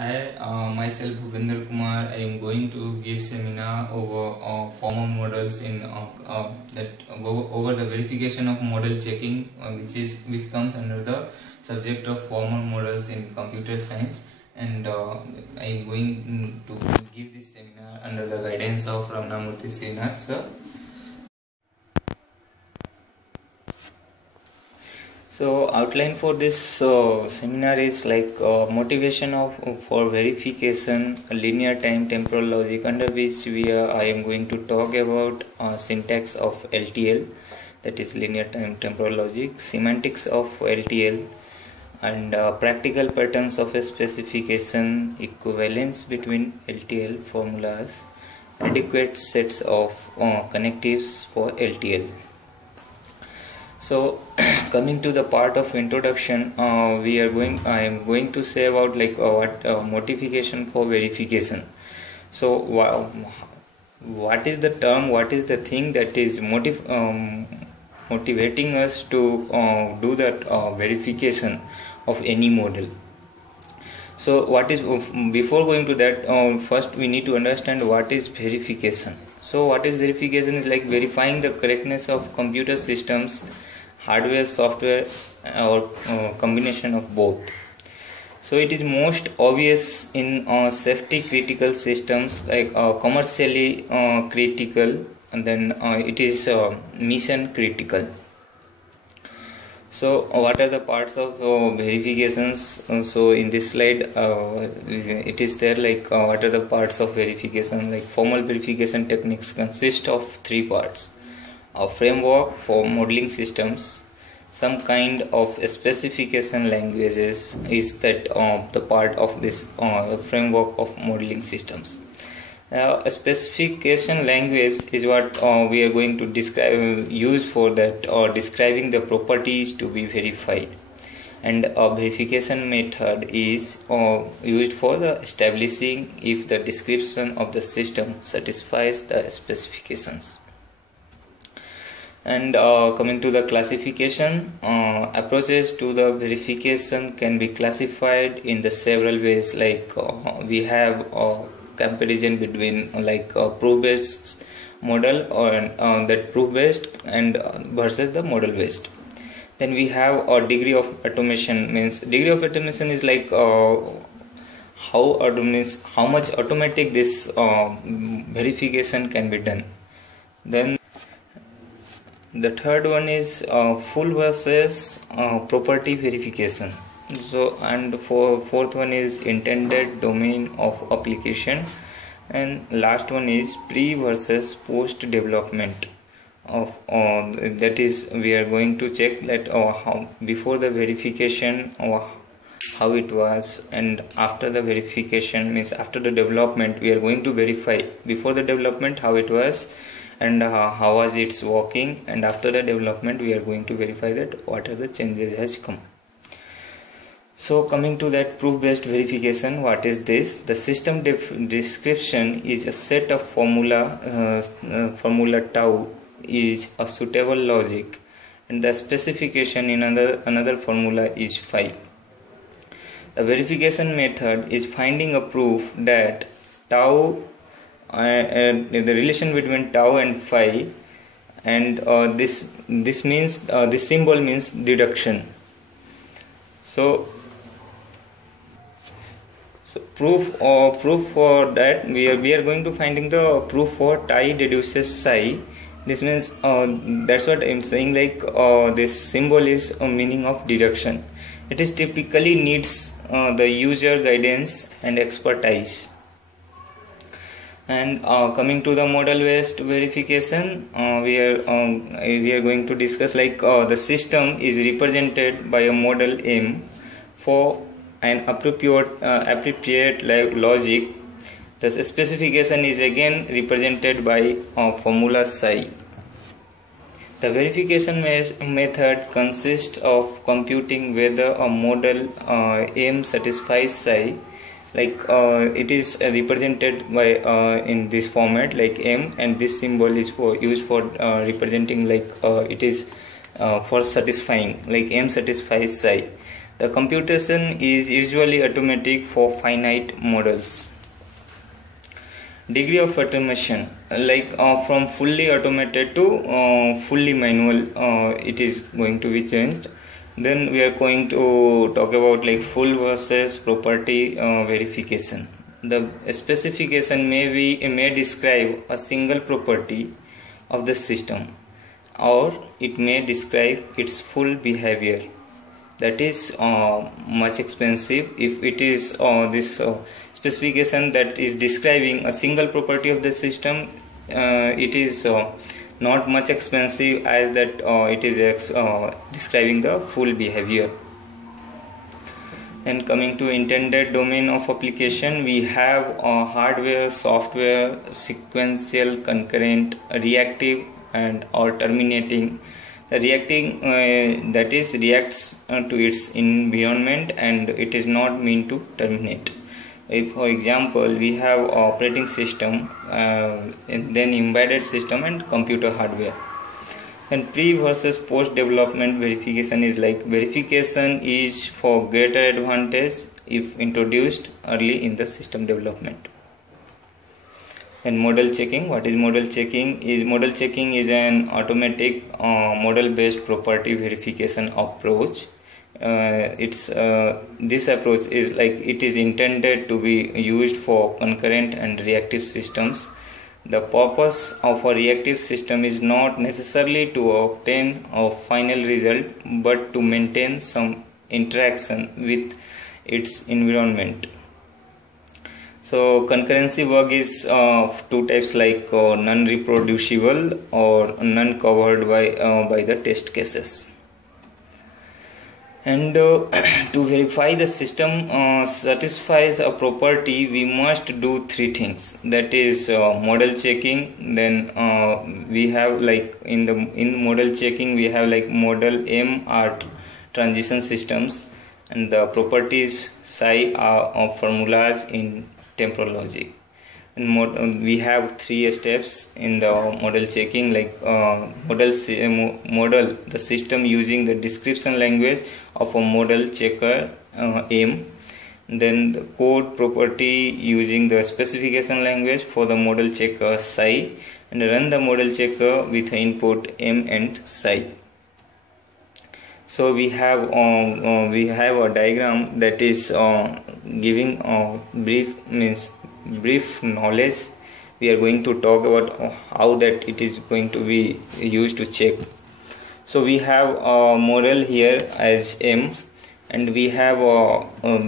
Hi, myself Bhupender Kumar. I am going to give seminar over formal models in that go over the verification of model checking, which comes under the subject of formal models in computer science. And I am going to give this seminar under the guidance of Ramnamurthy Srinath sir. So outline for this seminar is like motivation for verification, linear time temporal logic, under which I am going to talk about syntax of LTL, that is linear time temporal logic, semantics of LTL, and practical patterns of a specification, equivalence between LTL formulas, adequate sets of connectives for LTL. So coming to the part of introduction, I am going to say about what motivation for verification. So what is the term, what is the thing that is motivating us to do that verification of any model. So before going to that, first we need to understand what is verification. So what is verification is like verifying the correctness of computer systems, hardware, software, or combination of both. So it is most obvious in safety critical systems, like commercially critical, and then it is mission critical. So what are the parts of verifications? So in this slide it is there, like what are the parts of verification. Like formal verification techniques consist of three parts: a framework for modeling systems, some kind of specification languages is that the part of this framework of modeling systems. A specification language is what we are going to use for that, or describing the properties to be verified, and a verification method is used for the establishing if the description of the system satisfies the specifications. And coming to the classification, approaches to the verification can be classified in the several ways. Like we have comparison between proof based model or that proof based and versus the model based. Then we have a degree of automation. Means degree of automation is like how much automatic this verification can be done. Then the third one is full versus property verification. So, and fourth one is intended domain of application, and last one is pre versus post development of that is we are going to check that how before the verification how it was, and after the verification means after the development we are going to verify before the development how it was and how was it's working, and after the development we are going to verify that what are the changes has come. So coming to that proof based verification, what is this? The system description is a set of formula tau is a suitable logic, and the specification in another formula is phi. The verification method is finding a proof that tau the relation between tau and phi, and this means this symbol means deduction. So proof for that we are going to finding the proof for tie deduces psi. This means that's what I'm saying, like this symbol is a meaning of deduction. It is typically needs the user guidance and expertise. And coming to the model based verification, we are going to discuss like the system is represented by a model M for an appropriate logic. The specification is again represented by formula psi. The verification method consists of computing whether a model M satisfies psi. Like it is represented by in this format like M, and this symbol is used for representing like it is for satisfying, like M satisfies psi. The computation is usually automatic for finite models. Degree of automation, like from fully automated to fully manual, it is going to be changed. Then we are going to talk about like full versus property verification. The specification may describe a single property of the system, or it may describe its full behavior. That is much expensive. If it is this specification that is describing a single property of the system, it is not much expensive, as that it is describing the full behavior. And coming to intended domain of application, we have hardware, software, sequential, concurrent, reactive, and or terminating. The reacting, that is reacts to its environment, and it is not meant to terminate. If, for example, we have operating system, and then embedded system and computer hardware. And pre versus post development verification is like verification is for greater advantage if introduced early in the system development. And model checking. What is model checking? Model checking is an automatic model based property verification approach. This approach is like it is intended to be used for concurrent and reactive systems. The purpose of a reactive system is not necessarily to obtain a final result, but to maintain some interaction with its environment. So concurrency work is of two types, like non-reproducible or non-covered by the test cases. And to verify the system satisfies a property, we must do three things. That is model checking. Then we have like in model checking we have like model M are transition systems, and the properties psi are formulas in temporal logic. And we have three steps in the model checking, like model the system using the description language of a model checker M. Then the code property using the specification language for the model checker psi, and run the model checker with input M and psi. So we have a diagram that is giving brief knowledge. We are going to talk about how that it is going to be used to check. So we have a model here as M, and we have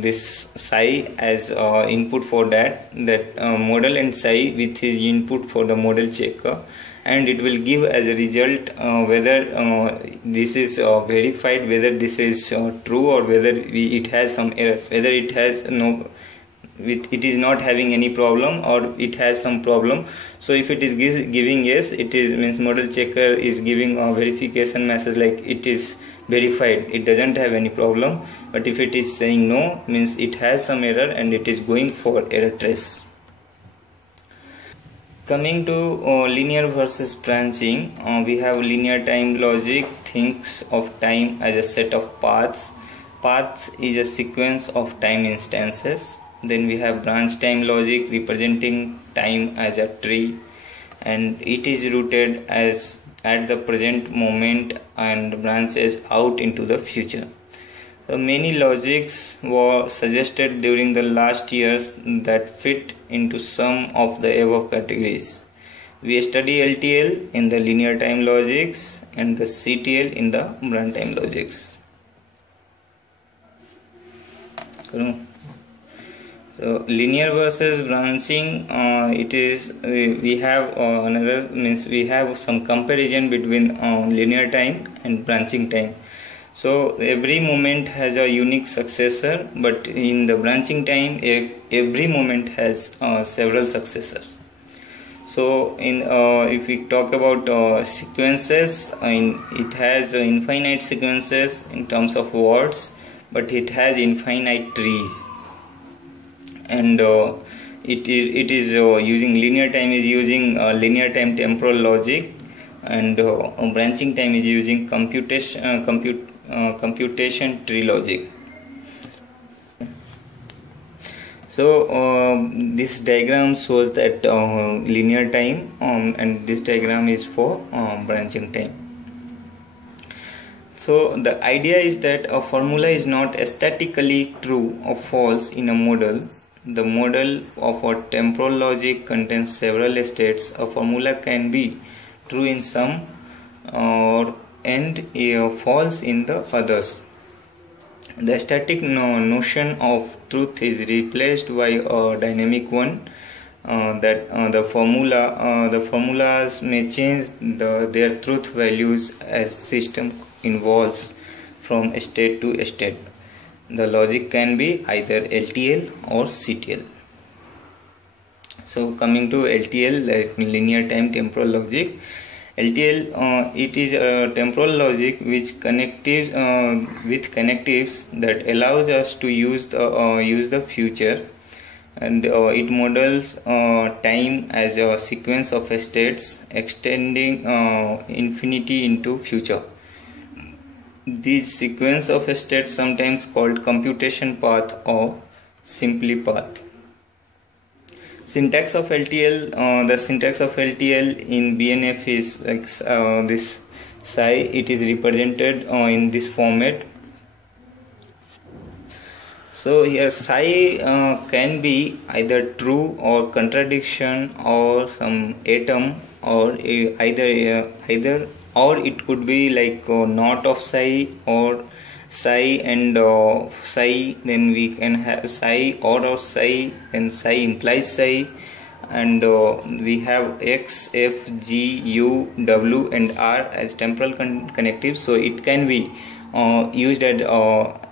this psi as input for that model, and psi with his input for the model checker, and it will give as a result whether this is verified, whether this is true, or whether it has some error, whether it has it is not having any problem or it has some problem. So if it is giving yes, it is means model checker is giving a verification message like it is verified, it doesn't have any problem. But if it is saying no, means it has some error and it is going for error trace. Coming to linear versus branching, we have linear time logic thinks of time as a set of paths. Path is a sequence of time instances. Then we have branch time logic representing time as a tree, and it is rooted as at the present moment and branches out into the future. So many logics were suggested during the last years that fit into some of the above categories. We study LTL in the linear time logics and the CTL in the branch time logics. So linear versus branching, it is we have another means we have some comparison between linear time and branching time. So every moment has a unique successor, but in the branching time every moment has several successors. So in if we talk about sequences, it has infinite sequences in terms of words, but it has infinite trees. And it is using linear time is using linear time temporal logic, and branching time is using computation tree logic. So this diagram shows that linear time, and this diagram is for branching time. So the idea is that a formula is not statically true or false in a model. The model of a temporal logic contains several states. A formula can be true in some and false in the others. The static notion of truth is replaced by a dynamic one. The formulas may change their truth values as system evolves from state to state. The logic can be either LTL or CTL. So coming to LTL, like linear time temporal logic. LTL, it is a temporal logic which with connectives that allows us to use the future, and it models time as a sequence of states extending infinity into future. This sequence of states sometimes called computation path or simply path. Syntax of LTL, the syntax of LTL in BNF is like this psi. It is represented in this format. So here psi can be either true or contradiction or some atom, or either or it could be like not of psi or psi and psi. Then we can have psi or of psi, and psi implies psi, and we have x, f, g, u, w and r as temporal connectives. So it can be used at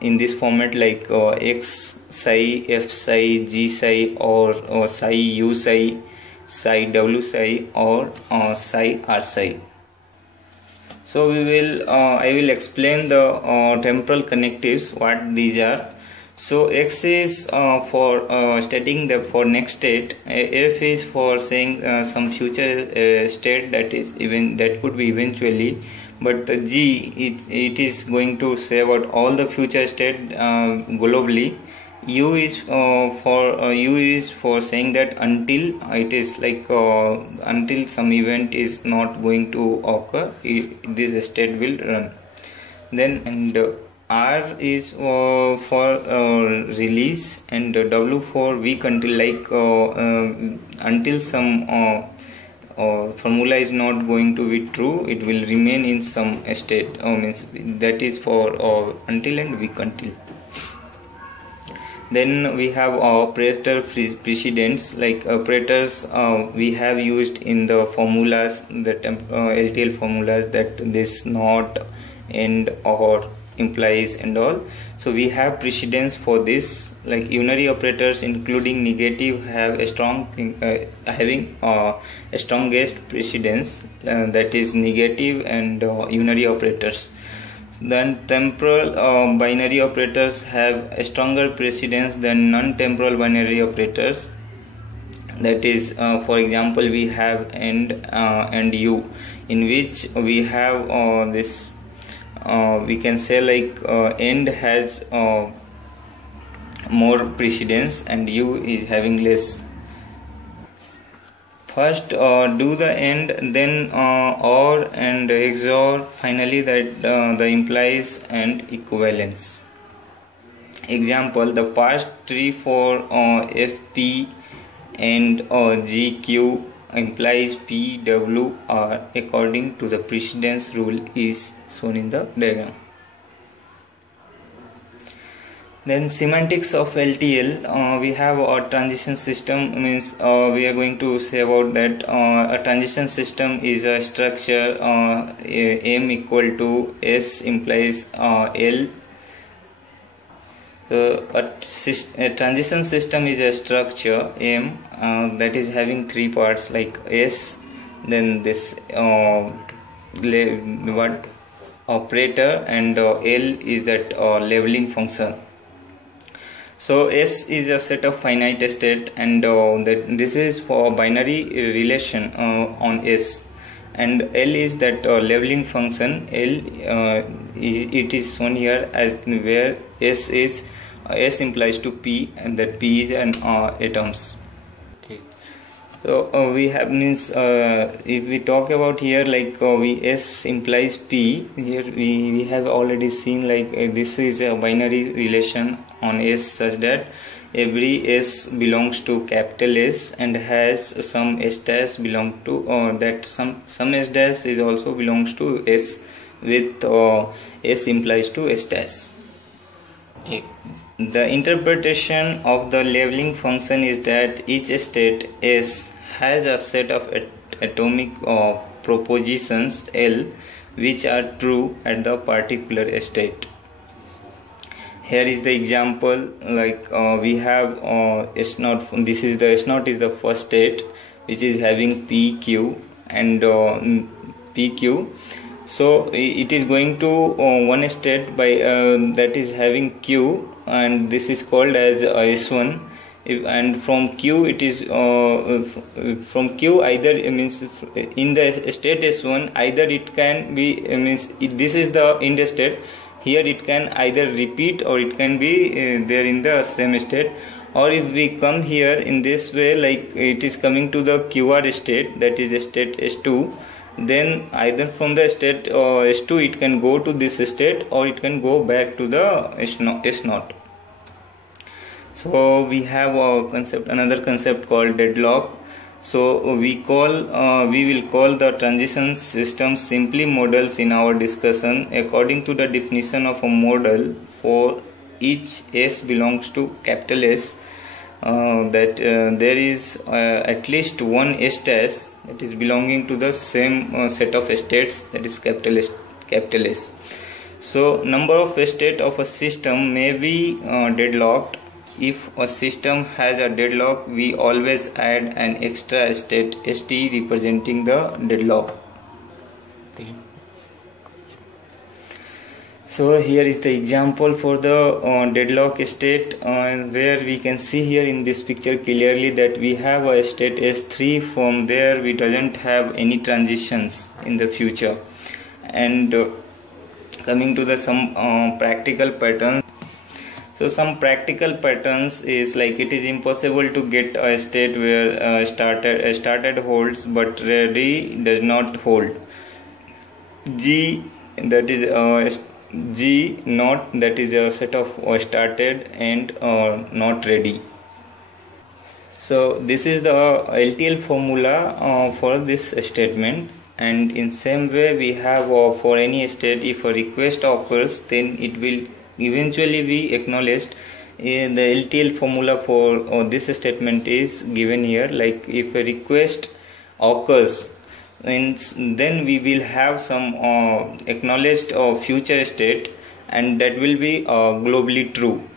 in this format like x psi, f psi, g psi, or psi u psi, psi w psi, or psi r psi. So I will explain the temporal connectives, what these are. So x is for stating the for next state, f is for saying some future state that could be eventually, but the g it is going to say about all the future state globally. U is for saying that until it is like until some event is not going to occur, this state will run. Then R is for release, and W for weak until, like until some formula is not going to be true, it will remain in some state. Means that is for until and weak until. Then we have operator precedents, like operators we have used in the formulas, the LTL formulas, that this not, and, or, implies and all. So we have precedence for this, like unary operators including negative have a strong having a strongest precedence, that is negative and unary operators. Then temporal binary operators have a stronger precedence than non-temporal binary operators. That is, for example, we have and u, in which we have this we can say like end has more precedence and u is having less. First do the end, then or and XOR, finally that the implies and equivalence. Example, the parsed tree for FP and GQ implies PWR according to the precedence rule is shown in the diagram. Then semantics of LTL, we have a transition system. Means we are going to say about that a transition system is a structure M equal to S implies L. So a transition system is a structure M that is having three parts, like S, then this operator, and L is that leveling function. So S is a set of finite state, and this is for binary relation on S, and L is that leveling function. L it is shown here as where S is S implies to P, and that P is an atoms. Okay. So we have means if we talk about here like we S implies P, here we have already seen like this is a binary relation on S such that every S belongs to capital S and has some S dash belong to that some S dash is also belongs to S with S implies to S dash. Okay. The interpretation of the labeling function is that each state S has a set of atomic propositions L which are true at the particular state. Here is the example, like we have S0. This is the S0 is the first state which is having PQ and PQ. So it is going to one state by that is having Q, and this is called as S1. And from Q it is from Q either means in the state S1 either it can be means this is the in the state. Here it can either repeat or it can be there in the same state. Or if we come here in this way, like it is coming to the QR state, that is state S2, then either from the state S2 it can go to this state or it can go back to the S0. So we have another concept called deadlock. So we will call the transition systems simply models in our discussion. According to the definition of a model, for each S belongs to capital S, that there is at least one S dash that is belonging to the same set of states, that is capital S. So number of states of a system may be deadlocked. If a system has a deadlock, we always add an extra state ST representing the deadlock. So here is the example for the deadlock state, where we can see here in this picture clearly that we have a state S3. From there we doesn't have any transitions in the future. And coming to the some practical patterns. So some practical patterns is like it is impossible to get a state where started holds but ready does not hold. G, that is G not, that is a set of started and not ready. So this is the LTL formula for this statement. And in same way we have for any state, if a request occurs, then it will eventually be acknowledged. The LTL formula for this statement is given here. Like if a request occurs, and then we will have some acknowledged future state, and that will be globally true.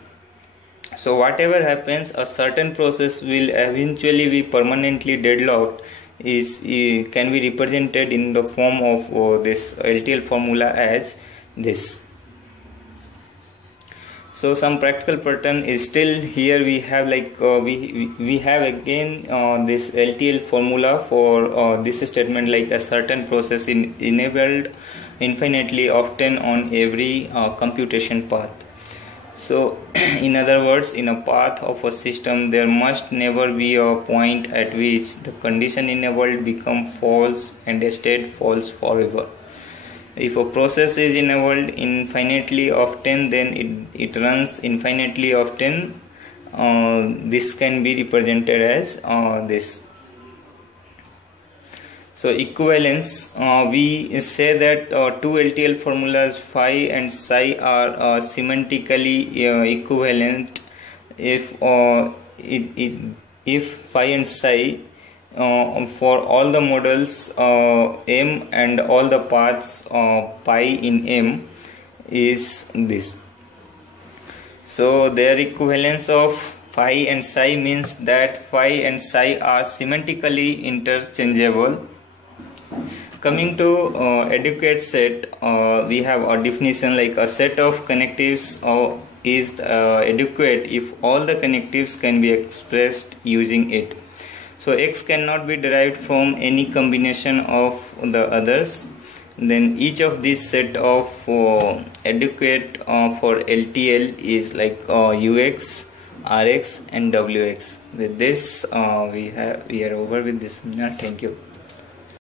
So whatever happens, a certain process will eventually be permanently deadlocked can be represented in the form of this LTL formula as this. So some practical pattern is still here. We have like we have again this LTL formula for this statement, like a certain process enabled infinitely often on every computation path. So in other words, in a path of a system there must never be a point at which the condition enabled become false and a state false forever. If a process is enabled infinitely often, then it runs infinitely often. This can be represented as this. So equivalence, we say that two LTL formulas phi and psi are semantically equivalent if phi and psi for all the models M and all the paths pi in M is this. So their equivalence of phi and psi means that phi and psi are semantically interchangeable. Coming to adequate set, we have a definition like a set of connectives is adequate if all the connectives can be expressed using it. So X cannot be derived from any combination of the others. Then each of these set of adequate for LTL is like UX, RX and WX. With this we are over with this seminar. Thank you.